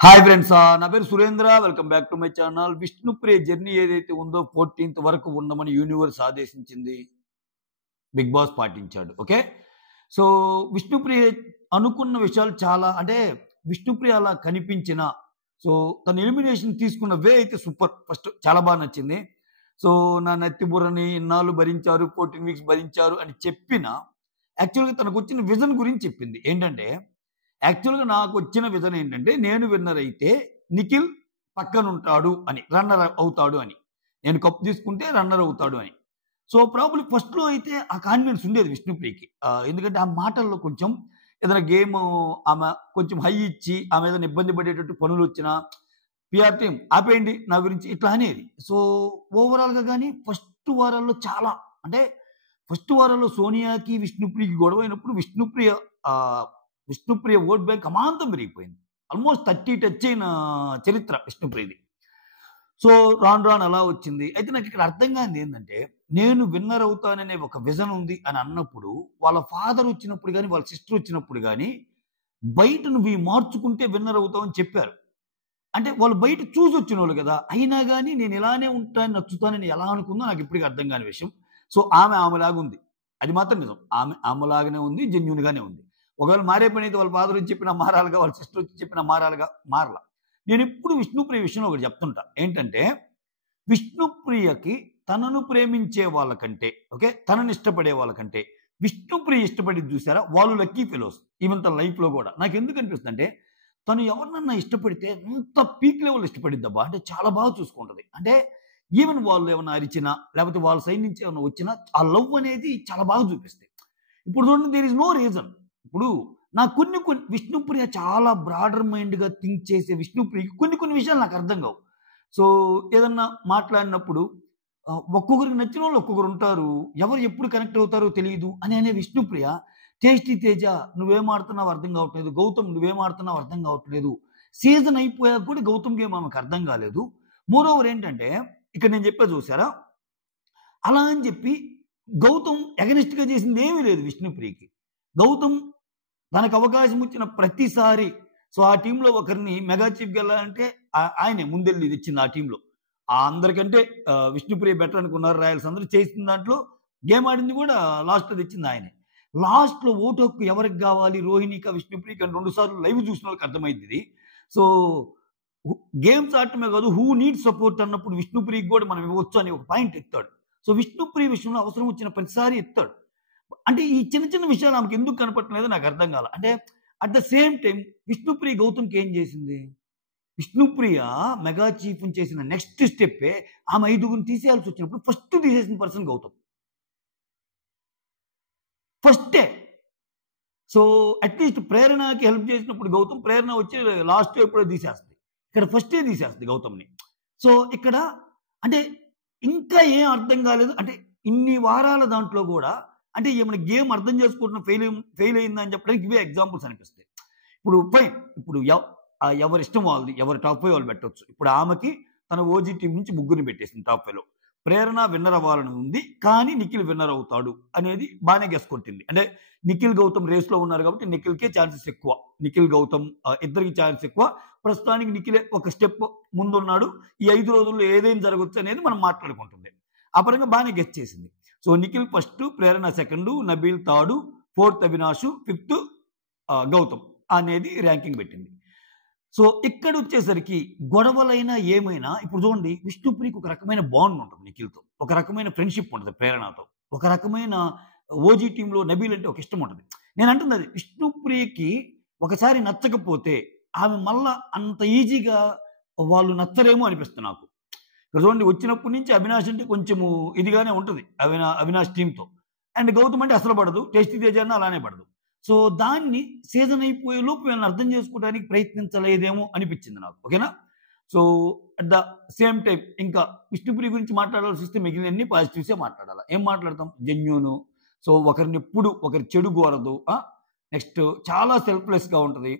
Hi friends, నా పేరు Surendra. Welcome back to my channel. Vishnupriya journey ఏదైతే ఉందో 14th వరకు ఉండమని యూనివర్స్ ఆదేశించింది. బిగ్ బాస్ పాటించాడు. ఓకే. సో విష్ణుప్రియ అనుకున్న విషయాలు చాలా, అంటే విష్ణుప్రియ అలా కనిపించిన, సో తన ఎలిమినేషన్ తీసుకున్న వే అయితే సూపర్. ఫస్ట్ చాలా బాగా నచ్చింది. సో నా నత్తి బుర్రని ఇన్నాళ్ళు భరించారు, 14 వీక్స్ భరించారు అని చెప్పిన, యాక్చువల్గా తనకు వచ్చిన విజన్ గురించి చెప్పింది. ఏంటంటే యాక్చువల్‌గా నాకొచ్చిన విజన్ ఏంటంటే, నేను విన్నర్ అయితే నిఖిల్ పక్కనుంటాడు అని, రన్నర్ అవుతాడు అని. నేను కప్ తీసుకుంటే రన్నర్ అవుతాడు అని. సో, ప్రాబబ్లీ ఫస్ట్‌లో అయితే ఆ కాన్ఫిడెన్స్ ఉండేది విష్ణుప్రియకి. ఎందుకంటే ఆ మాటల్లో కొంచెం ఏదైనా గేము ఆమె కొంచెం హై ఇచ్చి, ఆమె ఏదైనా ఇబ్బంది పడేటట్టు పనులొచ్చినా, పీఆర్ టీమ్ ఆపేయండి నా గురించి ఇట్లా అనేది. సో, ఓవరాల్‌గా గాని ఫస్ట్ వారాల్లో చాలా, అంటే ఫస్ట్ వారంలో సోనియాకి, విష్ణుప్రియకి గొడవైనప్పుడు విష్ణుప్రియ ఓట్ బ్యాంక్ అమాంతం పెరిగిపోయింది. ఆల్మోస్ట్ 30 టచ్ అయిన చరిత్ర విష్ణుప్రియది. సో, రాను రాను అలా వచ్చింది. అయితే నాకిక్కడ అర్థం కానిది ఏందంటే, నేను విన్నర్ అవుతాననే ఒక విజన్ ఉంది అని అన్నప్పుడు, వాళ్ళ ఫాదర్ వచ్చినప్పుడు గాని, వాళ్ళ సిస్టర్ వచ్చినప్పుడు గాని, బయట నువ్వు ఇవి మార్చుకుంటే విన్నర్ అవుతావని చెప్పారు. అంటే వాళ్ళు బయట చూసొచ్చినోళ్ళు గదా! అయినా గాని నేను ఇలానే ఉంటాను, నచ్చుతానని ఎలా అనుకుందో నాకిప్పటికి అర్థం కాని విషయం. సో, ఆమె ఆమెలాగుంది. అది మాత్రం నిజం. ఆమె ఆమెలాగానే ఉంది. జెన్యూన్‌గానే ఉంది. ఒకవేళ మారే పనైతే వాళ్ళ ఫాదర్ వచ్చి చెప్పినా మారాలిగా, వాళ్ళ సిస్టర్ వచ్చి చెప్పినా మారాలిగా, మారలా. నేనెప్పుడు విష్ణుప్రియ విషయంలో ఒకటి చెప్తుంటా. ఏంటంటే, విష్ణుప్రియకి తనను ప్రేమించే వాళ్ళకంటే, ఓకే, తనని ఇష్టపడే వాళ్ళకంటే, విష్ణుప్రియ ఇష్టపడిద్ది చూసారా? వాళ్ళు లక్కీ ఫెలోస్. ఈవెన్ తన లైఫ్‌లో గూడా. నాకెందుకు అనిపిస్తుందంటే, తను ఎవరినన్నా ఇష్టపడితే ఎంత పీక్ లెవెల్‌లో ఇష్టపడిద్దబ్బా! అంటే చాలా బాగా చూసుకుంటది. అంటే ఈవెన్ వాళ్ళు ఏమన్నా అరిచినా, లేకపోతే వాళ్ళ సైడ్ నుంచి ఏమన్నా వచ్చినా, ఆ లవ్ అనేది చాలా బాగా చూపిస్తాయి. ఇప్పుడు చూడండి, దేర్ ఈస్ నో రీజన్. ఇప్పుడు నాకు కొన్ని విష్ణుప్రియ చాలా బ్రాడర్ మైండ్‌గా థింక్ చేసే విష్ణుప్రియకి కొన్ని విషయాలు నాకు అర్థం కావు. సో, ఏదన్నా మాట్లాడినప్పుడు ఒక్కొక్కరికి నచ్చినోళ్ళు ఒక్కొక్కరుంటారు. ఎవరు ఎప్పుడు కనెక్ట్ అవుతారో తెలీదు అని అనే విష్ణుప్రియ, టేస్టీ తేజ నువ్వేం ఆడుతున్నావో అర్థం కావట్లేదు. గౌతమ్ నువ్వేం ఆడుతున్నావో అర్థం కావట్లేదు. సీజన్ అయిపోయాక కూడా గౌతమ్ గేమ్ ఆమెకు అర్థం కాలేదు. మోరోవర్ ఏంటంటే, ఇక్కడ నేను చెప్పా చూసారా? అలా అని చెప్పి గౌతమ్ ఎగనెస్ట్‌గా చేసిందేమీ లేదు విష్ణుప్రియకి. గౌతమ్ తనకు అవకాశం వచ్చిన ప్రతిసారి, సో, ఆ టీమ్‌లో ఒకరిని మెగా చీఫ్‌గా ఎళ్ళాలంటే ఆయనే ముందెళ్ళి తెచ్చింది ఆ టీమ్‌లో. అందరికంటే విష్ణుప్రియ బెటర్ అనుకున్నారు రాయల్స్ అందరూ. చేసిన దాంట్లో గేమ్ ఆడింది కూడా లాస్ట్‌లో తెచ్చింది ఆయనే. లాస్ట్‌లో ఓటు హక్కు ఎవరికి గావాలి, రోహిణికా, విష్ణుప్రియకా అని 2 సార్లు లైవ్ చూసినోళ్ళకి అర్థమైద్దిది. సో, హు గేమ్స్ ఆడటమే కాదు, హూ నీడ్స్ సపోర్ట్ అన్నప్పుడు విష్ణుప్రియకి కూడా మనం ఇవ్వచ్చు అని ఒక పాయింట్ ఎత్తాడు. సో, విష్ణుప్రియ విషయంలో అవసరం వచ్చిన ప్రతిసారి ఎత్తాడు. అంటే ఈ చిన్న విషయాలు ఆమెకెందుకు కనపడట్లేదో నాకర్థం కాల. అంటే at the same time Vishnupriya గౌతమ్‌కి ఏం చేసింది? విష్ణుప్రియ మెగా చీఫ్‌ని చేసిన నెక్స్ట్ స్టెప్పే, ఆమె 5గురిని తీసేయాల్సొచ్చినప్పుడు ఫస్ట్ తీసేసిన పర్సన్ గౌతమ్. ఫస్టే. సో, అట్‌లీస్ట్ ప్రేరణకి హెల్ప్ చేసినప్పుడు గౌతమ్, ప్రేరణ వచ్చి లాస్ట్‌లో ఎప్పుడో తీసేస్తది. ఇక్కడ ఫస్టే తీసేస్తది గౌతమ్‌ని. సో, ఇక్కడ అంటే ఇంకా ఏం అర్థం కాలేదు. అంటే ఇన్ని వారాల దాంట్లో గూడా, అంటే ఏమైనా గేమ్ అర్థం చేసుకుంటున్న ఫెయిల్ అయిందని చెప్పడానికి ఇవే ఎగ్జాంపుల్స్ అనిపిస్తాయి. ఇప్పుడు ఫైన్. ఇప్పుడు ఎవరిష్టం వాళ్ళది. ఎవరు టాప్ 5 వాళ్ళు పెట్టొచ్చు. ఇప్పుడు ఆమెకి తన ఓజీ టీమ్ నుంచి ముగ్గురిని పెట్టేసింది టాప్ 5లో. ప్రేరణ విన్నర్ అవ్వాలని ఉంది. కానీ నిఖిల్ విన్నర్ అవుతాడు అనేది బానే గెస్ కొట్టింది. అంటే నిఖిల్, గౌతమ్ రేస్‌లో ఉన్నారు కాబట్టి నిఖిల్‌కే ఛాన్సెస్ ఎక్కువ. నిఖిల్, గౌతమ్ ఇద్దరికి ఛాన్స్ ఎక్కువ. ప్రస్తుతానికి నిఖిలే ఒక స్టెప్ ముందున్నాడు. ఈ 5 రోజుల్లో ఏదేం జరగొచ్చు అనేది మనం మాట్లాడుకుంటుంది. ఆ పరంగా బానే గెస్ చేసింది. So, Nikhil first, Prerana second, Nabeel third, fourth Avinash, fifth Gautam అనేది ర్యాంకింగ్ పెట్టింది. సో, ఇక్కడొచ్చేసరికి గొడవలైనా ఏమైనా ఇప్పుడు చూడండి, విష్ణుప్రియకి ఒక రకమైన బాండ్ ఉంటది నిఖిల్‌తో. ఒక రకమైన ఫ్రెండ్‌షిప్ ఉంటది ప్రేరణతో. ఒక రకమైన ఓజీ టీమ్‌లో నబీల్ అంటే ఒక ఇష్టం ఉంటది. నేనంటున్నది విష్ణుప్రియకి ఒకసారి నచ్చకపోతే ఆమె మళ్ళా అంత ఈజీగా వాళ్ళు నచ్చరేమో అనిపిస్తుంది నాకు. ఇక్కడ చూడండి, వచ్చినప్పటి నుంచి అవినాష్ అంటే కొంచెము ఇదిగానే ఉంటది. అవినాష్ టీమ్‌తో. అండ్ గౌతమ్ అంటే అసలు పడదు. టేస్టీ తేజ అన్న అలానే పడదు. సో, దాన్ని సీజన్ అయిపోయే లోపు వీళ్ళని అర్థం చేసుకోవడానికి ప్రయత్నించలేదేమో అనిపించింది నాకు. ఓకేనా? So, at the same time ఇంకా విష్ణుప్రియ గురించి మాట్లాడాల్సొస్తే మిగిలినన్ని పాజిటివ్సే మాట్లాడాల. ఏం మాట్లాడతాం? జెన్యూను. సో, ఒకరినెప్పుడు ఒకరి చెడు కోరదు. నెక్స్ట్ చాలా సెల్ఫ్‌లెస్‌గా ఉంటది.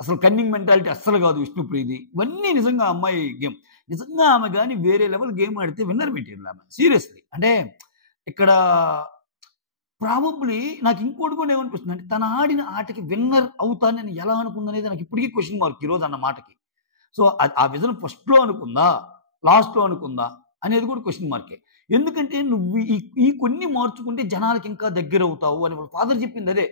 అసలు కన్నింగ్ మెంటాలిటీ అస్సలు కాదు విష్ణుప్రియది. ఇవన్నీ నిజంగా ఆ అమ్మాయి గేమ్. నిజంగా ఆమె గాని వేరే లెవెల్ గేమ్ ఆడితే విన్నర్ మెటీరియల్ ఆమె. సీరియస్‌లీ. అంటే ఇక్కడ ప్రాబబ్లీ నాకు ఇంకోటి కూడా ఏమనిపిస్తుందంటే, తను ఆడిన ఆటకి విన్నర్ అవుతానని ఎలా అనుకుందనేది నాకు ఇప్పటికి క్వెషన్ మార్క్ ఈరోజు అన్న మాటకి. సో ఆ విజన్ ఫస్ట్లో అనుకుందా, లాస్ట్లో అనుకుందా అనేది కూడా క్వశ్చన్ మార్కే. ఎందుకంటే నువ్వు ఈ కొన్ని మార్చుకుంటే జనాలకి ఇంకా దగ్గర అవుతావు అని వాళ్ళ ఫాదర్ చెప్పింది అదే.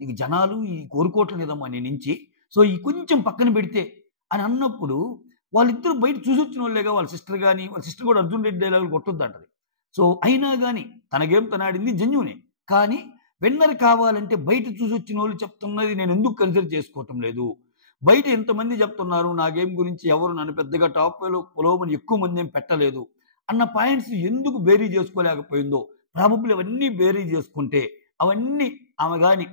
నీకు జనాలు ఈ కోరుకోవట్లేదమ్మా నీ నుంచి. సో ఈ కొంచెం పక్కన పెడితే అని అన్నప్పుడు వాళ్ళిద్దరూ బయట చూసొచ్చిన వాళ్ళేగా, వాళ్ళ సిస్టర్ గాని, వాళ్ళ సిస్టర్ కూడా అర్జున్ రెడ్డి డైలాగులు కొట్టొద్దంటది. సో అయినా గాని తన గేమ్ తను ఆడింది జెన్యూనే. కానీ విన్నర్ కావాలంటే బయట చూసొచ్చినోళ్ళు చెప్తున్నది నేనెందుకు కన్సిడర్ చేసుకోవటం లేదు? బయట ఇంతమంది చెప్తున్నారు నా గేమ్ గురించి, ఎవరు నన్ను పెద్దగా టాప్ 5లో పిలవమని ఎక్కువ మంది ఏం పెట్టలేదు అన్న పాయింట్స్ ఎందుకు బేరీ చేసుకోలేకపోయిందో, ప్రాబబ్లీ అవన్నీ బేరీ చేసుకుంటే, అవన్నీ ఆమె గాని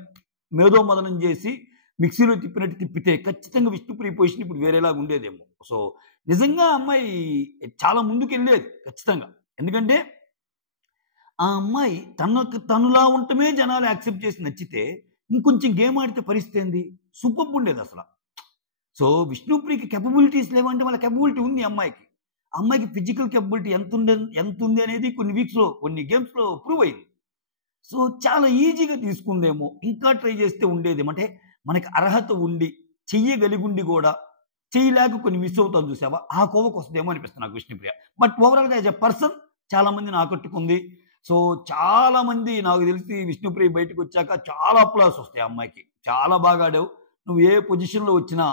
మేధోమథనం చేసి మిక్సీలో తిప్పినట్టు తిప్పితే ఖచ్చితంగా విష్ణుప్రియ పొజిషన్ ఇప్పుడు వేరేలాగా ఉండేదేమో. సో నిజంగా ఆ అమ్మాయి చాలా ముందుకెళ్ళేది ఖచ్చితంగా. ఎందుకంటే ఆ అమ్మాయి తనులా ఉండటమే జనాలు యాక్సెప్ట్ చేసి నచ్చితే, ఇంకొంచెం గేమ్ ఆడితే పరిస్థితి ఏంది? సూపర్బ్ ఉండేదసల. సో విష్ణుప్రియకి కేపబిలిటీస్ లేవంటే వాళ్ళ కేపబిలిటీ ఉంది ఈ అమ్మాయికి. ఆ అమ్మాయికి ఫిజికల్ కేపబిలిటీ ఎంతుంది అనేది కొన్ని వీక్స్‌లో, కొన్ని గేమ్స్‌లో ప్రూవ్ అయింది. సో చాలా ఈజీగా తీసుకుందేమో. ఇంకా ట్రై చేస్తే ఉండేదేమో. అంటే మనకి అర్హత ఉండి, చెయ్యగలిగుండి గూడా చేయలేక కొన్ని మిస్ అవుతాం చూసావా? ఆ కోవకొస్తదేమో అనిపిస్తుంది నాకు విష్ణుప్రియ. బట్ ఓవరాల్‌గా యాస్ ఎ పర్సన్ చాలా మందిని ఆకట్టుకుంది. సో చాలా మంది నాకు తెలిసి విష్ణుప్రియ బయటకొచ్చాక చాలా అప్లాస్ వస్తాయి ఆ అమ్మాయికి. చాలా బాగా ఆడావు. నువ్వు ఏ పొజిషన్‌లో వచ్చినా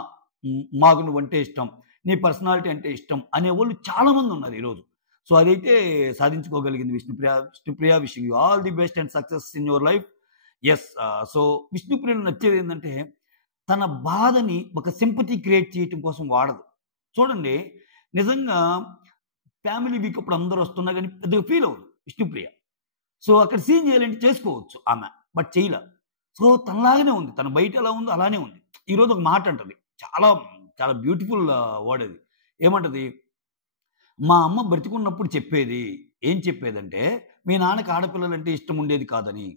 మాకు నువ్వంటే ఇష్టం. నీ పర్సనాలిటీ అంటే ఇష్టం అనేవోళ్ళు చాలా మందున్నారు ఈరోజు. సో అదైతే సాధించుకోగలిగింది Vishnupriya. Vishnupriya wishing you all the best and success in your life. Yes. So విష్ణుప్రియలో నచ్చేదేందంటే తన బాధని ఒక సింపతి క్రియేట్ చేయటం కోసం వాడదు. చూడండి నిజంగా ఫ్యామిలీ వీక్ అప్పుడు అందరూ వస్తున్నా గాని పెద్దగా ఫీల్ అవ్వదు విష్ణుప్రియ. సో అక్కడ సీన్ చేయాలంటే చేసుకోవచ్చు ఆమె. బట్ చేయలా. సో తనలాగానే ఉంది. తను బయట ఎలా ఉందో అలానే ఉంది. ఈరోజు ఒక మాట అంటది. చాలా చాలా బ్యూటిఫుల్ వర్డ్ అది. ఏమంటది? మా అమ్మ బ్రతికున్నప్పుడు చెప్పేది. ఏం చెప్పేదంటే, మీ నాన్నకి ఆడపిల్లలంటే ఇష్టం ఉండేది కాదని.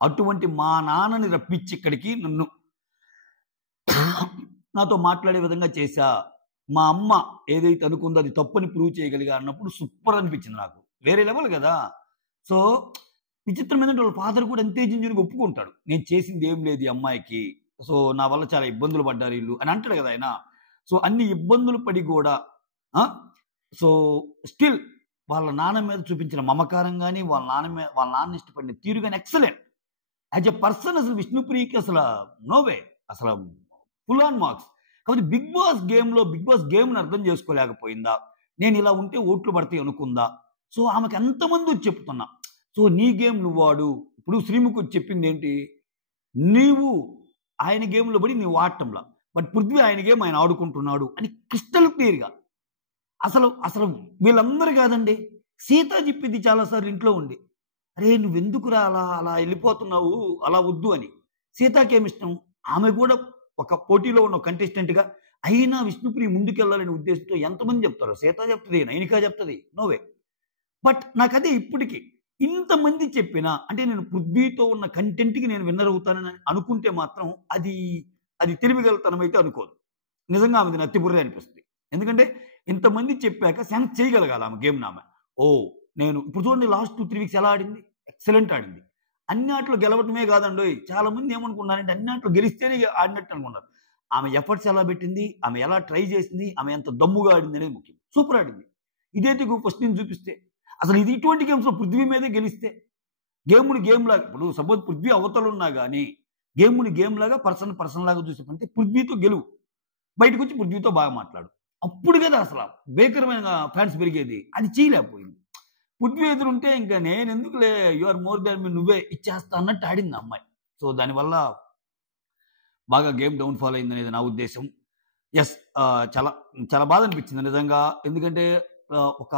అటువంటి మా నాన్నని రప్పించి ఇక్కడికి నన్ను నాతో మాట్లాడే విధంగా చేశా. మా అమ్మ ఏదైతే అనుకుందో అది తప్పని ప్రూవ్ చేయగలిగా అన్నప్పుడు సూపర్ అనిపించింది నాకు. వేరే లెవెల్ గదా! సో విచిత్రం ఏంటంటే వాళ్ళ ఫాదర్ కూడా అంతే జెన్యూన్‌గా ఒప్పుకుంటాడు. నేను చేసింది ఏం లేదు ఈ అమ్మాయికి. సో నా వల్ల చాలా ఇబ్బందులు పడ్డారు ఈళ్ళు అని అంటాడు గదా ఆయన. సో అన్ని ఇబ్బందులు పడి గూడా ఆ! సో స్టిల్ వాళ్ళ నాన్న మీద చూపించిన మమకారం గాని, వాళ్ళ నాన్న ఇష్టపడిన తీరు గాని ఎక్సలెంట్. యాజ్ ఎ పర్సన్ అసలు విష్ణుప్రియకి అసల నో వే. అసల ఫుల్ ఆన్ మార్క్స్. కాకపోతే బిగ్ బాస్ గేమ్‌ని అర్థం చేసుకోలేకపోయిందా? నేను ఇలా ఉంటే ఓట్లు పడతాయి అనుకుందా? సో ఆమెకి ఎంతమందొచ్చి చెప్తున్నా. సో నీ గేమ్ నువ్వు ఆడు. ఇప్పుడు శ్రీముఖి చెప్పిందేంటి? నీవు ఆయన గేమ్‌లో పడి నీవు ఆడటంలా. బట్ పృథ్వీ ఆయన గేమ్ ఆయన ఆడుకుంటున్నాడు అని క్రిస్టల్ క్లియర్‌గా. అసలు వీళ్ళందరూ కాదండి. సీత చెప్పింది చాలా సార్లు ఇంట్లో ఉండి. "అరేయ్! నువ్వెందుకురా అలా ఎళ్ళిపోతున్నావు? అలా వద్దు" అని. సీతకేమిష్టం? ఆమె కూడా ఒక పోటీలో ఉన్న కంటెస్టెంట్‌గా అయినా విష్ణుప్రియ ముందుకెళ్ళాలనే ఉద్దేశంతో ఎంతమంది చెప్తారో. సీత చెప్తది, నైనిక చెప్తది. No way. బట్ నాకదే ఇప్పటికి. ఇంతమంది చెప్పినా అంటే నేను పృథ్వీతో ఉన్న కంటెంట్‌కి నేను విన్నర్ అవుతానని అనుకుంటే మాత్రం అది తెలివిగలతనమైతే అనుకోదు. నిజంగా ఆమెది నత్తిబుర్రే అనిపిస్తది. ఎందుకంటే ఇంతమంది చెప్పాక సెన్స్ చేయగలగాలి ఆమె గేమ్‌ని ఆమె. ఓహ్! నేను ఇప్పుడు చూడండి లాస్ట్ 2, 3 వీక్స్ ఎలా ఆడింది? ఎక్సలెంట్ ఆడింది. అన్ని ఆటలు గెలవటమే కాదండోయ్! చాలా మంది ఏమనుకున్నారంటే అన్ని ఆటలు గెలిస్తేనే ఆడినట్టు అనుకున్నారు. ఆమె ఎఫర్ట్స్ ఎలా పెట్టింది? ఆమె ఎలా ట్రై చేసింది? ఆమె ఎంత దమ్ముగా ఆడింది అనేది ముఖ్యం. సూపర్ ఆడింది. ఇదే తెగు ఫస్ట్ నుంచి చూపిస్తే అసలు ఇటువంటి గేమ్స్‌లో పృథ్వీ మీదే గెలిస్తే గేమ్‌ని గేమ్‌లాగా ఇప్పుడు సపోజ్ పృథ్వీ అవతలున్నా గాని గేమ్‌ని గేమ్‌లాగా పర్సన్ లాగా చూసామంటే పృథ్వీతో గెలువు. బయటకొచ్చి పృథ్వీతో బాగా మాట్లాడు. అప్పుడు కదా అసల భీకరమైన ఫ్యాన్స్ పెరిగేది. అది చేయలేకపోయింది. పృథ్వీ ఎదురుంటే ఇంక నేనెందుకులే యూ ఆర్ మోర్ దాన్ మీ నువ్వే ఇచ్చేస్తా అన్నట్టు ఆడింది ఆ అమ్మాయి. సో దానివల్ల బాగా గేమ్ డౌన్ ఫాల్ అయిందనేది నా ఉద్దేశ్యం. యెస్. చాలా చాలా బాధ అనిపించింది నిజంగా. ఎందుకంటే ఒక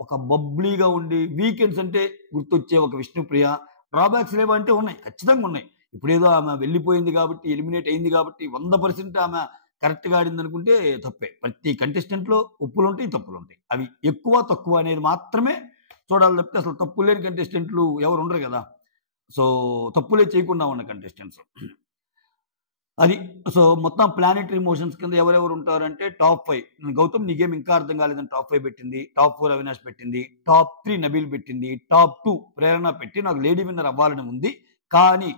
ఒక బబ్లీగా ఉండి వీకెండ్స్ అంటే గుర్తొచ్చే ఒక విష్ణుప్రియ డ్రాబ్యాక్స్ లేవా అంటే ఉన్నాయి. ఖచ్చితంగా ఉన్నాయి. ఇప్పుడేదో ఆమె వెళ్ళిపోయింది కాబట్టి, ఎలిమినేట్ అయింది కాబట్టి 100% ఆమె కరెక్ట్‌గా ఆడిందనుకుంటే తప్పే. ప్రతి కంటెస్టెంట్‌లో ఒప్పులుంటాయి, తప్పులుంటాయి. అవి ఎక్కువ, తక్కువ అనేది మాత్రమే చూడాలి తప్పితే అసలు తప్పులు లేని కంటెస్టెంట్లు ఎవరు ఉండరు గదా! సో తప్పులే చేయకుండా ఉన్న కంటెస్టెంట్స్. అది. సో మొత్తం ప్లానెటరీ మోషన్స్ కింద ఎవరెవరు ఉంటారంటే టాప్ 5. గౌతమ్ నీకేం ఇంకా అర్థం కాలేదని టాప్ 5 పెట్టింది. టాప్ 4 అవినాష్ పెట్టింది. టాప్ 3 నబీల్ పెట్టింది. టాప్ 2 ప్రేరణ పెట్టి నాకు లేడీ విన్నర్ అవ్వాలని ఉంది. కానీ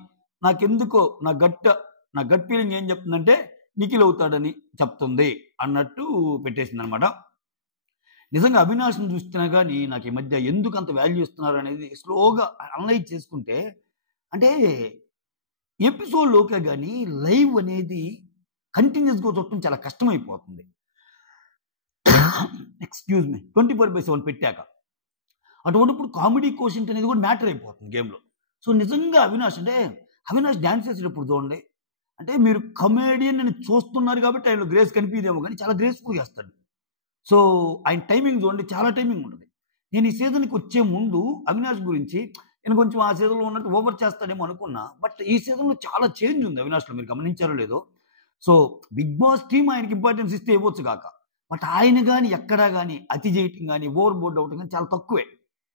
నాకెందుకో నా గట్ ఫీలింగ్ ఏం చెప్తుందంటే నిఖిల్ అవుతాడని చెప్తుంది అన్నట్టు పెట్టేసింది అనమాట. నిజంగా అవినాష్‌ని చూస్తున్నా గానీ నాకు ఈ మధ్య ఎందుకు అంత వాల్యూ ఇస్తున్నారు అనేది స్లోగా అనలైజ్ చేసుకుంటే, అంటే ఎపిసోడ్‌లోకే గానీ లైవ్ అనేది కంటిన్యూయస్‌గా చూడటం చాలా కష్టమైపోతుంది. Excuse me. 24/7 పెట్టాక. అటువంటిప్పుడు కామెడీ కోషెంట్ అనేది కూడా మ్యాటర్ అయిపోతుంది గేమ్‌లో. సో, నిజంగా అవినాష్ డాన్స్ చేసేటప్పుడు చూడండి. అంటే మీరు కమెడియన్ అని చూస్తున్నారు కాబట్టి ఆయనలో గ్రేస్ కనిపియదేమో గానీ చాలా గ్రేస్‌ఫుల్‌గా చేస్తాడు. సో, ఆయన టైమింగ్ చూడండి చాలా టైమింగ్ ఉంటది. నేను ఈ సీజన్‌కి వచ్చే ముందు అవినాష్ గురించి నేను కొంచెం ఆ సీజన్‌లో ఉన్నట్టు ఓవర్ చేస్తాడేమో అనుకున్నా. బట్ ఈ సీజన్‌లో చాలా చేంజ్ ఉంది అవినాష్‌లో మీరు గమనించారో లేదో. సో, 'బిగ్ బాస్' టీమ్ ఆయనకి ఇంపార్టెన్స్ ఇస్తే ఇవ్వచ్చు గాక. బట్ ఆయన గాని ఎక్కడా గాని అతి చేయటం గాని, ఓవర్ బోర్డ్ అవ్వటం గాని చాలా తక్కువే.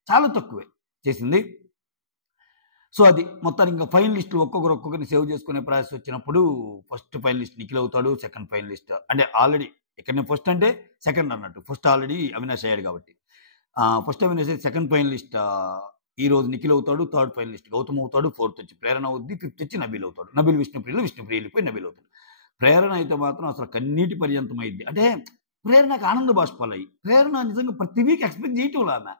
చాలా తక్కువే చేసింది. సో, అది మొత్తానికి ఇంకా ఫైనలిస్టులు ఒక్కొక్కరిని సేవ్ చేసుకునే ప్రాసెస్ వచ్చినప్పుడు ఫస్ట్ ఫైనలిస్ట్ నిఖిల్ అవుతాడు. సెకండ్ ఫైనలిస్ట్ అంటే ఆల్రెడీ ఇక్కడనే ఫస్ట్ అంటే సెకండ్ అన్నట్టు. ఫస్ట్ ఆల్రెడీ అవినాష్ అయ్యాడు కాబట్టి. ఫస్ట్ అవినాష్ అయితే సెకండ్ ఫైనలిస్ట్ ఈరోజు నిఖిల్ అవుతాడు. థర్డ్ ఫైనలిస్ట్ గౌతమ్ అవుతాడు. ఫోర్త్ వచ్చి ప్రేరణ అవుద్ది. ఫిఫ్త్ వచ్చి నబీల్ అవుతాడు. నబీల్ విష్ణుప్రియ వెళ్ళిపోయి నబీల్ అవుతాడు. ప్రేరణ అయితే మాత్రం అసలు కన్నీటి పర్యంతం అయింది. అంటే ప్రేరణకు ఆనంద బాష్పాలయ్యి. ప్రేరణ నిజంగా ప్రతి వీక్ ఎక్స్‌పెక్ట్ చేయటంలా ఆమె.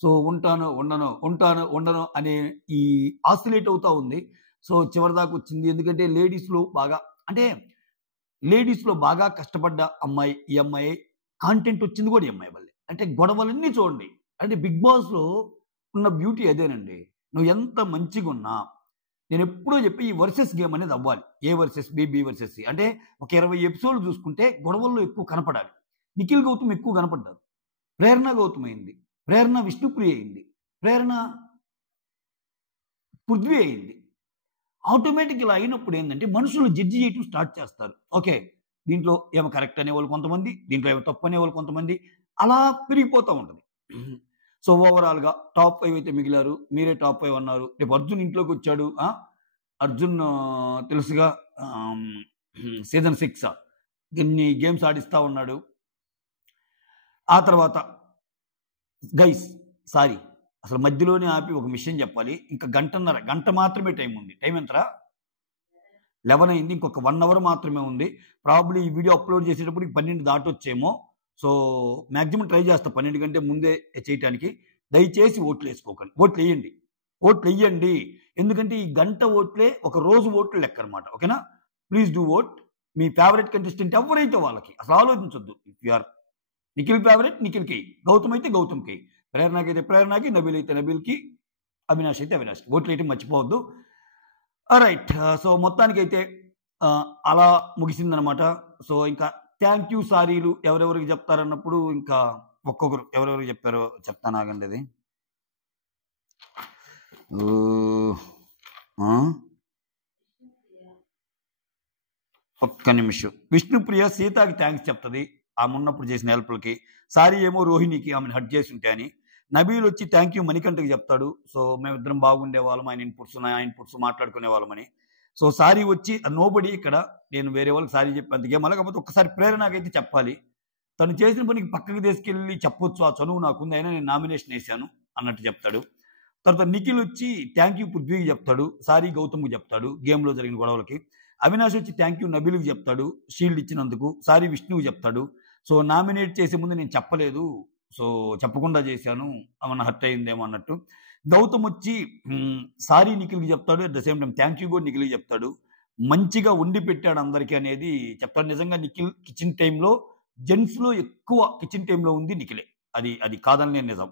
సో, ఉంటాను, ఉండను, ఉంటాను, ఉండను అని ఈ ఆసిలేట్ అవుతా ఉంది. సో, చివరిదాకా వచ్చింది. ఎందుకంటే లేడీస్‌లో బాగా కష్టపడ్డ అమ్మాయి ఈ అమ్మాయే. కాంటెంట్ వచ్చింది కూడా ఈ అమ్మాయి వల్లే. అంటే గొడవలన్నీ చూడండి. అంటే 'బిగ్ బాస్‌లో' ఉన్న బ్యూటీ అదేనండి. నువ్వు ఎంత మంచిగున్నా నేనెప్పుడూ చెప్పి ఈ వర్సెస్ గేమ్ అనేది అవ్వాలి. A versus B, B versus C. అంటే ఒక 20 ఎపిసోడ్‌లు చూసుకుంటే గొడవల్లో ఎక్కువ కనపడాలి. నిఖిల్, గౌతమ్ ఎక్కువ కనపడ్డారు. ప్రేరణ గౌతమ్ అయింది. ప్రేరణ విష్ణుప్రియ అయింది. ప్రేరణ పృథ్వీ అయింది. ఆటోమేటిక్ ఇలా అయినప్పుడు ఏందంటే మనుషులు జడ్జి చేయటం స్టార్ట్ చేస్తారు. ఓకే. దీంట్లో ఏమో కరెక్ట్ అనేవాళ్ళు కొంతమంది, దీంట్లో ఏమో తప్పు అనేవాళ్ళు కొంతమంది. అలా పెరిగిపోతా ఉంటది. సో, ఓవరాల్‌గా టాప్ 5 అయితే మిగిలారు. మీరే టాప్ 5 అన్నారు. రేపు అర్జున్ ఇంట్లోకొచ్చాడు. అర్జున్ తెలుసుగా ఆహ్, సీజన్ 6 ఇన్ని గేమ్స్ ఆడిస్తా ఉన్నాడు. ఆ తర్వాత గైస్ సారీ అసలు మధ్యలోనే ఆపి ఒక విషయం చెప్పాలి. ఇంకా గంట మాత్రమే టైం ఉంది. టైం ఎంతరా? 11 అయింది. ఇంకొక 1 అవర్ మాత్రమే ఉంది. ప్రాబబ్లీ ఈ వీడియో అప్‌లోడ్ చేసేటప్పటికి 12 దాటొచ్చేమో. సో, మాక్సిమం ట్రై చేస్తా 12 కంటే ముందే చేయటానికి. దయచేసి ఓట్లేసుకోకండి. ఓట్లెయ్యండి. ఓట్లెయ్యండి. ఎందుకంటే ఈ గంట ఓట్లే ఒక రోజు ఓట్లు లెక్కనమాట. ఓకేనా? Please do vote. మీ ఫేవరెట్ కంటెస్టెంట్ ఎవరైతే వాళ్ళకి. అసలు ఆలోచించొద్దు. If you are Nikhil favourite నిఖిల్‌కి, గౌతమ్ అయితే గౌతమ్‌కి, ప్రేరణకైతే ప్రేరణకి, నబీల్ అయితే నబీల్‌కి, అవినాష్ అయితే అవినాష్‌కి. ఓట్లేయటం మర్చిపోవద్దు. ఆల్‌రైట్. సో, మొత్తానికైతే అలా ముగిసిందనమాట. సో, ఇంకా థాంక్ యూ సారీలు ఎవరెవరికి చెప్తారన్నప్పుడు ఇంకా ఒక్కొక్కరు ఎవరెవరికి చెప్పారో చెప్తాను ఆగండి అది. ఓహ్! ఆ! ఒక్క నిమిషం. విష్ణుప్రియ సీతకి థాంక్స్ చెప్తది. ఆమె ఉన్నప్పుడు చేసిన హెల్ప్‌లకి. సారీ ఏమో రోహిణికి ఆమెను హర్ట్ చేసుంటే అని. నబీల్ వచ్చి థాంక్ యూ మణికంఠకి చెప్తాడు. సో, మేమిద్దరం బాగుండేవాళ్ళం. ఆయన ఇన్‌పుట్స్ నా ఇన్‌పుట్స్ మాట్లాడుకునేవాళ్ళమని. సో, సారీ వచ్చి నోబడీ ఇక్కడ నేను వేరే వాళ్ళకి సారీ చెప్పేంత గేమ్ కాకపోతే ఒక్కసారి ప్రేరణకైతే చెప్పాలి. తను చేసిన పనికి పక్కకి తీసుకెళ్ళి చెప్పొచ్చు. ఆ చనువు నాకుంది. అయినా నేను నామినేషన్ ఏశాను అన్నట్టు చెప్తాడు. తర్వాత నిఖిల్ వచ్చి థాంక్ యూ పృథ్వీకి చెప్తాడు. సారీ గౌతమ్‌కి చెప్తాడు గేమ్‌లో జరిగిన గొడవలకి. అవినాష్ వచ్చి థాంక్ యూ నబీల్‌కి చెప్తాడు. షీల్డ్ ఇచ్చినందుకు. సారీ విష్ణువుకి చెప్తాడు. సో, నామినేట్ చేసే ముందు నేను చెప్పలేదు. సో, చెప్పకుండా చేశాను. ఏమన్నా హర్ట్ అయిందేమో అన్నట్టు. గౌతమ్ వచ్చి సారీ నిఖిల్‌కి చెప్తాడు. At the same time thank you కూడా నిఖిల్‌కి చెప్తాడు. మంచిగా వండి పెట్టాడు అందరికి అనేది చెప్తాడు. నిజంగా నిఖిల్ కిచెన్ టైమ్‌లో జెంట్స్‌లో ఎక్కువ కిచెన్ టైమ్‌లో ఉంది నిఖిలే. అది కాదనలేని నిజం.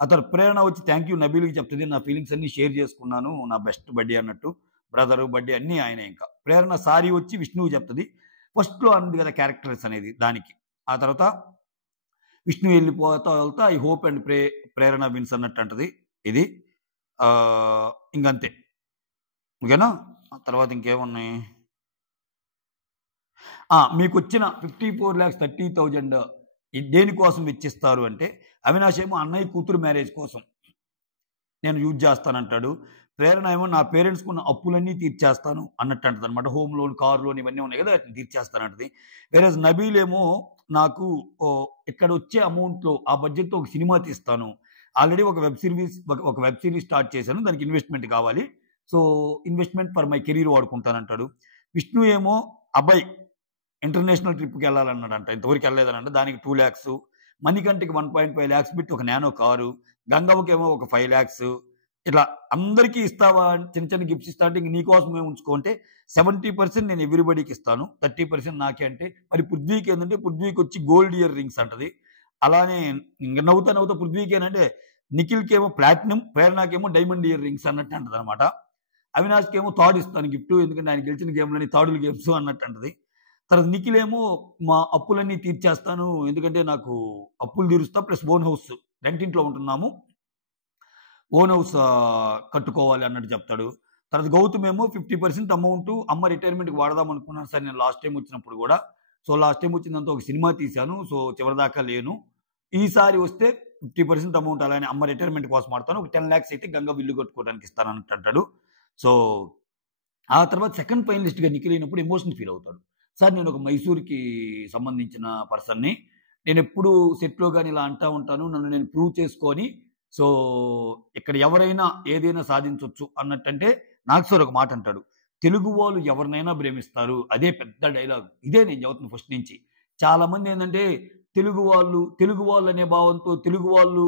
ఆ తర్వాత ప్రేరణ వచ్చి థాంక్ యూ నబీల్‌కి చెప్తది. నా ఫీలింగ్స్ అన్నీ షేర్ చేసుకున్నాను. నా బెస్ట్ బడ్డీ అన్నట్టు. బ్రదరు, బడ్డీ అన్నీ ఆయనే ఇంకా. ప్రేరణ సారీ వచ్చి విష్ణువుకి చెప్తది. ఫస్ట్‌లో అంది కదా క్యారెక్టర్స్ అనేది దానికి. ఆ తర్వాత విష్ణు వెళ్తా I hope and Prerana wins అన్నట్టు అంటది. ఇది. ఇంకంతే. ఓకేనా? ఆ తర్వాత ఇంకేమున్నాయి? మీకొచ్చిన 54,30,30,000 దేనికోసం వెచ్చిస్తారు అంటే, అవినాష్ ఏమో అన్నయ్య కూతురు మ్యారేజ్ కోసం నేను యూజ్ చేస్తానంటాడు. ప్రేరణ ఏమో నా పేరెంట్స్‌కున్న అప్పులన్నీ తీర్చేస్తాను అన్నట్టు అంటదనమాట. హోమ్ లోన్, కార్ లోన్ ఇవన్నీ ఉన్నాయి కదా! వాటిని తీర్చేస్తానంటది. వేరేజ్ నబీల్ ఏమో నాకు ఇక్కడొచ్చే అమౌంట్‌లో ఆ బడ్జెట్‌తో ఒక సినిమా తీస్తాను. ఆల్రెడీ ఒక వెబ్ సీరీస్ స్టార్ట్ చేశాను. దానికి ఇన్వెస్ట్‌మెంట్ కావాలి. So, investment for my career వాడుకుంటానంటాడు. విష్ణు ఏమో అభయ్ ఇంటర్నేషనల్ ట్రిప్కి వెళ్ళాలన్నాడంట, ఇంతవరకు వెళ్ళలేదనంట. దానికి 2 lakhs, మణికంఠకి 1.5 lakhs పెట్టి ఒక నానో కారు, గంగవ్వకేమో ఒక 5 lakhs. ఇట్లా అందరికీ ఇస్తావా చిన్న చిన్న గిఫ్ట్స్ ఇస్తా అంటే, ఇంక నీకోసమే ఉంచుకో అంటే 70% నేను ఎవ్రీబడికి ఇస్తాను, 30% నాకే అంటే. మరి పృథ్వీకి ఏంటంటే, పృథ్వీకి వచ్చి గోల్డ్ ఇయర్ రింగ్స్ అంటది. అలానే ఇంక నవ్వుతా నవ్వుతా పృథ్వీకి ఏంటంటే నిఖిల్కి ఏమో ప్లాటినం, ప్రేరణకేమో డైమండ్ ఇయర్ రింగ్స్ అన్నట్టు అంటది అనమాట. అవినాష్కి ఏమో తాడు ఇస్తాను గిఫ్ట్, ఎందుకంటే ఆయన గెలిచిన గేమ్లని తాడులు గేమ్స్ అన్నట్టు అంటది. తర్వాత నిఖిల్ ఏమో మా అప్పులన్నీ తీర్చేస్తాను, ఎందుకంటే నాకు అప్పులు తీరుస్తా, ప్లస్ ఓన్ హౌస్, రెంటింట్లో ఉంటున్నాము, ఓన్ హౌస్ కట్టుకోవాలి అన్నట్టు చెప్తాడు. తర్వాత గౌతమ్ ఏమో 50% అమౌంట్ అమ్మ రిటైర్మెంట్కి వాడదాం అనుకున్నాను సార్ నేను లాస్ట్ టైం వచ్చినప్పుడు కూడా. సో లాస్ట్ టైం వచ్చిందంతా ఒక సినిమా తీశాను, సో చివరిదాకా లేను. ఈసారి వస్తే 50% అమౌంట్ అలానే అమ్మ రిటైర్మెంట్ కోసం వాడతాను, ఒక 10 lakhs అయితే గంగ ఇల్లు కట్టుకోవడానికి ఇస్తాను అన్నట్టు అంటాడు. సో ఆ తర్వాత సెకండ్ ఫైనలిస్ట్గా నిఖిల్ అయినప్పుడు ఎమోషనల్ ఫీల్ అవుతాడు. సార్ నేను ఒక మైసూర్కి సంబంధించిన పర్సన్ని, నేను ఎప్పుడు సెట్లో కానీ ఇలా అంటా ఉంటాను, నన్ను నేను ప్రూవ్ చేసుకొని, సో ఇక్కడ ఎవరైనా ఏదైనా సాధించవచ్చు అన్నట్టంటే, నాకు సార్ ఒక మాట అంటాడు, తెలుగు వాళ్ళు ఎవరినైనా ప్రేమిస్తారు, అదే పెద్ద డైలాగ్. ఇదే నేను చదువుతున్న ఫస్ట్ నుంచి. చాలా మంది ఏంటంటే తెలుగు వాళ్ళు అనే భావంతో తెలుగు వాళ్ళు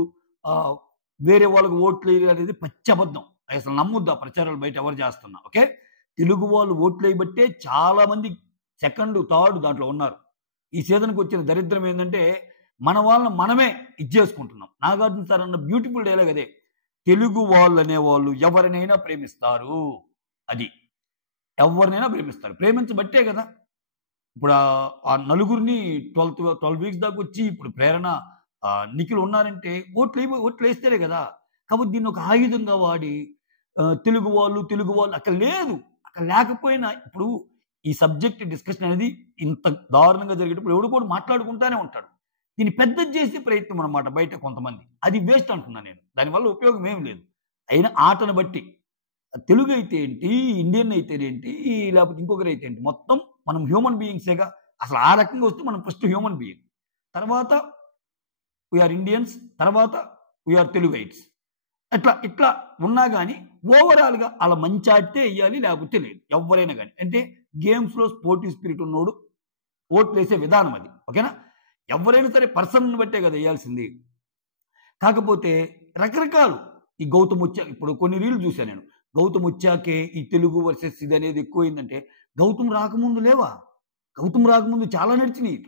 వేరే వాళ్ళకి ఓట్లు వేయరు అనేది పచ్చి అబద్ధం. అసలు నమ్మొద్దు ఆ ప్రచారాలు బయట ఎవరు చేస్తున్నా. ఓకే, తెలుగు వాళ్ళు ఓట్లు వేయబట్టే చాలా మంది సెకండ్ థర్డ్ దాంట్లో ఉన్నారు. ఈ సీజన్కి వచ్చిన దరిద్రం ఏంటంటే, మన వాళ్ళని మనమే ఇచ్చేసుకుంటున్నాం. నాగార్జున సార్ అన్న బ్యూటిఫుల్ డైలాగ్ అదే, తెలుగు వాళ్ళు అనేవాళ్ళు ఎవరినైనా ప్రేమిస్తారు, అది ఎవరినైనా ప్రేమిస్తారు, ప్రేమించబట్టే కదా ఇప్పుడు ఆ నలుగురిని 12 weeks దాకా వచ్చి ఇప్పుడు ప్రేరణ నిఖిల్ ఉన్నారంటే ఓట్లు వేస్తేనే కదా. కాబట్టి దీన్ని ఒక ఆయుధంగా వాడి తెలుగు వాళ్ళు అక్కడ లేదు, అక్కడ లేకపోయినా ఇప్పుడు ఈ సబ్జెక్ట్ డిస్కషన్ అనేది ఇంత దారుణంగా జరిగేటప్పుడు ఎవడు కూడా మాట్లాడుకుంటానే ఉంటాడు. దీన్ని పెద్దది చేసే ప్రయత్నం అనమాట బయట కొంతమంది, అది వేస్ట్ అంటున్నాను నేను, దానివల్ల ఉపయోగం ఏం లేదు. అయినా ఆటను బట్టి తెలుగు అయితే ఏంటి, ఇండియన్ అయితే ఏంటి, లేకపోతే ఇంకొకరు అయితే ఏంటి, మొత్తం మనం హ్యూమన్ బీయింగ్సేగా. అసలు ఆ రకంగా వస్తే మనం ఫస్ట్ హ్యూమన్ బీయింగ్, తర్వాత వీఆర్ ఇండియన్స్, తర్వాత వీఆర్ తెలుగైట్స్. ఇట్లా ఉన్నా కానీ ఓవరాల్గా అలా మంచి ఆడితే వేయాలి, లేకపోతే లేదు ఎవరైనా కానీ. అంటే గేమ్స్లో స్పోర్టివ్ స్పిరిట్ ఉన్నోడు ఓట్లు వేసే విధానం అది. ఓకేనా, ఎవరైనా సరే పర్సన్ బట్టే కదా వేయాల్సింది. కాకపోతే రకరకాలు ఈ గౌతమ్ వచ్చా, ఇప్పుడు కొన్ని రీల్స్ చూశాను నేను, గౌతమ్ వచ్చాకే ఈ తెలుగు వర్సెస్ ఇది అనేది ఎక్కువైందంటే, గౌతమ్ రాకముందు లేవా? గౌతమ్ రాకముందు చాలా నడిచినాయి,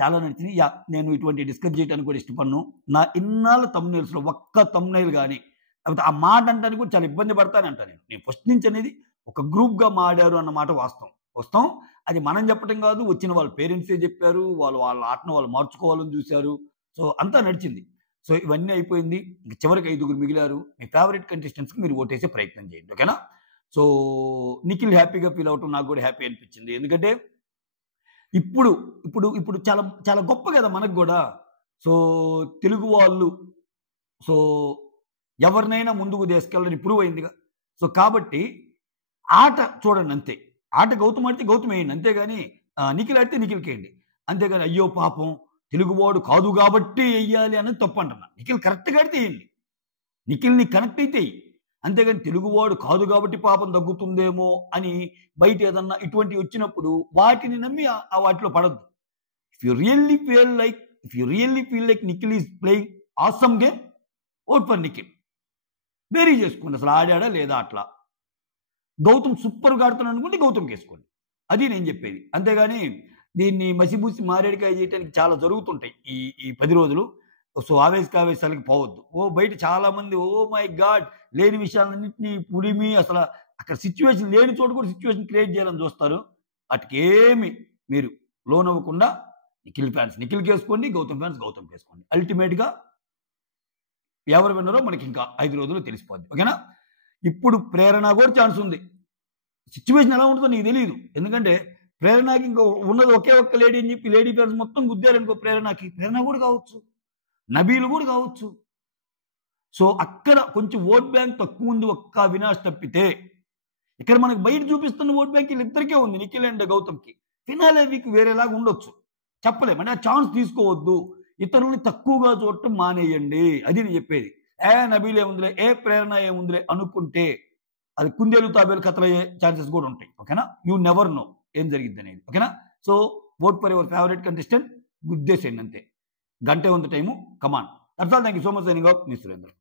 చాలా నడిచినాయి. నేను ఇటువంటి డిస్కస్ చేయడానికి కూడా ఇష్టపడను. నా ఇన్నాళ్ళ తమ్నైల్స్లో ఒక్క తమ్నైల్ కానీ, లేకపోతే ఆ మాట అంటానికి కూడా చాలా ఇబ్బంది పడతానంట నేను ఫస్ట్ నుంచి అనేది. ఒక గ్రూప్గా మాడారు అన్నమాట వాస్తవం. అది మనం చెప్పడం కాదు, వచ్చిన వాళ్ళ పేరెంట్సే చెప్పారు, వాళ్ళ ఆటను వాళ్ళు మార్చుకోవాలని చూశారు. సో అంతా నడిచింది. సో ఇవన్నీ అయిపోయింది, ఇంక చివరికి 5 మిగిలారు. మీ ఫేవరెట్ కంటెస్టెంట్స్కి మీరు ఓటేసే ప్రయత్నం చేయండి, ఓకేనా. సో నిఖిల్ హ్యాపీగా ఫీల్ అవటం నాకు కూడా హ్యాపీ అనిపించింది. ఎందుకంటే ఇప్పుడు చాలా చాలా గొప్ప కదా మనకు కూడా. సో తెలుగు వాళ్ళు సో ఎవరినైనా ముందుకు తీసుకెళ్ళని ప్రూవ్ అయిందిగా. సో కాబట్టి ఆట చూడండి అంతే, ఆట గౌతమ్ ఆడితే గౌతమ్ వేయండి, అంతేగాని నిఖిల్ ఆడితే నిఖిల్కి వేయండి, అంతేగాని అయ్యో పాపం తెలుగువాడు కాదు కాబట్టి వెయ్యాలి అనేది తప్పు అంటున్నా. నిఖిల్ కరెక్ట్గా ఆడితే వేయండి, నిఖిల్ని కనెక్ట్ అయితే, అంతేగాని తెలుగువాడు కాదు కాబట్టి పాపం తగ్గుతుందేమో అని బయట ఏదన్నా ఇటువంటి వచ్చినప్పుడు వాటిని నమ్మి వాటిలో పడద్దు. If you really feel like Nikhil is playing awesome game, vote for Nikhil. వేరీ చేసుకోండి అసలు ఆడాడా లేదా. అట్లా గౌతమ్ సూపర్గా ఆడుతున్నాడు అనుకుంటే గౌతమ్కి వేసుకోండి, అది నేను చెప్పేది. అంతేగాని దీన్ని మసిబూసి మారేడికాయ చేయడానికి చాలా జరుగుతుంటాయి ఈ 10 రోజులు. సో ఆవేశాలకి పోవద్దు. బయట చాలా మంది మై గాడ్ లేని విషయాలన్నింటినీ పుడిమి అసలు అక్కడ సిచ్యువేషన్ లేని చోటు కూడా సిచ్యువేషన్ క్రియేట్ చేయాలని చూస్తారు. వాటికేమి మీరు లోన్ అవ్వకుండా నిఖిల్ ఫ్యాన్స్ నిఖిల్కి వేసుకోండి, గౌతమ్ ఫ్యాన్స్ గౌతమ్కి వేసుకోండి. అల్టిమేట్గా ఎవరు విన్నారో మనకి ఇంకా 5 రోజుల్లో తెలిసిపోద్ది, ఓకేనా. ఇప్పుడు ప్రేరణ కూడా ఛాన్స్ ఉంది. సిచ్యువేషన్ ఎలా ఉంటుందో నీకు తెలియదు, ఎందుకంటే ప్రేరణకి ఇంకో ఉన్నది ఒకే ఒక్క లేడీ అని చెప్పి లేడీ ఫ్యాన్స్ మొత్తం గుద్దారనుకో ప్రేరణ కూడా కావచ్చు, నబీలు కూడా కావచ్చు. సో అక్కడ కొంచెం ఓట్ బ్యాంక్ తక్కువ ఉంది ఒక్క అవినాష్ తప్పితే. ఇక్కడ మనకు బయట చూపిస్తున్న ఓట్ బ్యాంక్ వీళ్ళిద్దరికే ఉంది, నిఖిల్ అండ్ గౌతమ్కి. ఫినాలే వీక్ వేరేలాగా ఉండొచ్చు, చెప్పలేము. అంటే ఆ ఛాన్స్ తీసుకోవద్దు, ఇతరులని తక్కువగా చూడటం మానేయండి, అది నేను చెప్పేది. నబీల్ ఏముందిలే, ప్రేరణ ఏముందిలే అనుకుంటే అది కుందేలు తాబేలు కథలు అయ్యే ఛాన్సెస్ కూడా ఉంటాయి. ఓకేనా, యూ నెవర్ నో ఏం జరిగింది అనేది. ఓకేనా, so vote for your favourite contestant, గుద్దేసేయండి అంతే. గంటే ఉంది time, come on. That's all. Thank you so much. Signing off, మీ సురేందర్.